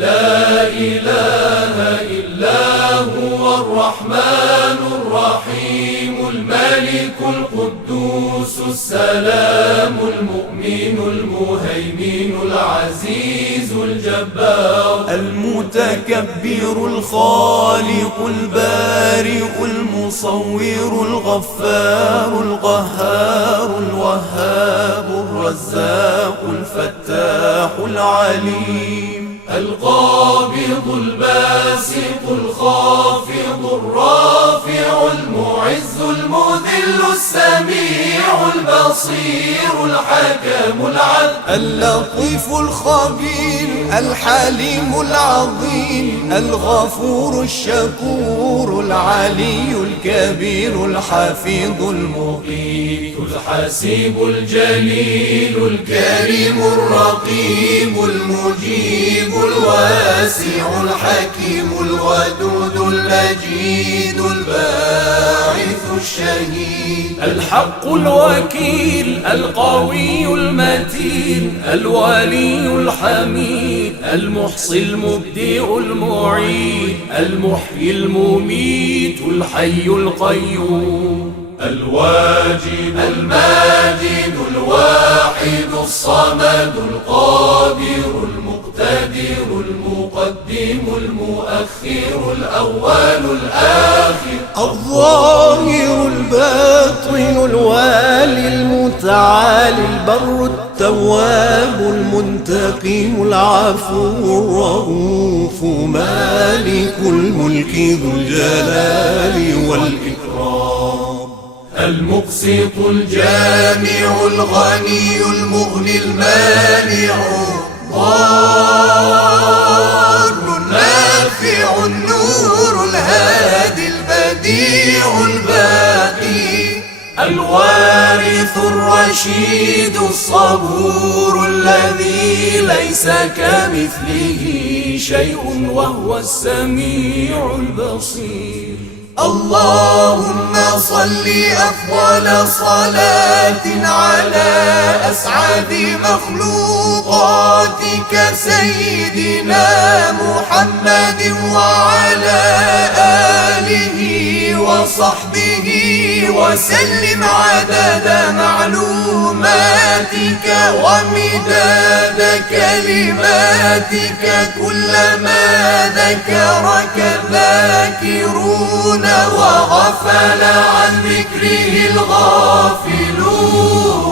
لا إله إلا هو الرحمن الرحيم الملك القدوس السلام المؤمن المهيمن العزيز الجبار المتكبر الخالق البارئ المصور الغفار القهار الوهاب الرزاق الفتاح العليم القابض الباسط الخافض الرافع المعز المذل السميع البصير الحكم العدل اللطيف الخبير الحليم العظيم الغفور الشكور العلي الكبير الحفيظ المقيت الحسيب الجليل الكريم الرقيب المجيب الواسع الحكيم الودود المجيد الباعث الشهيد الحق الوكيل القوي المتين الولي الحميد المحصي المبدئ المعيد المحيي المميت الحي القيوم الواجد الماجد الواحد الصمد القادر المقتدر المقدم المؤخر الأول الآخر الظاهر الباطن الوالي المتعالي البر التواب المنتقم العفو الرؤوف مالك الملك ذو الجلال والإكرام المقسط الجامع الغني المغني المانع ضار النافع النور الهادي البديع الباقي الوارث الرشيد الصبور الذي ليس كمثله شيء وهو السميع البصير اللهم صل أفضل صلاة على أسعد مخلوقاتك سيدنا محمد وعلى آله وصحبه وسلم عدد معلوماتك ومداد كلماتك كلما ذكرك الذاكرون وغفل عن ذكره الغافلون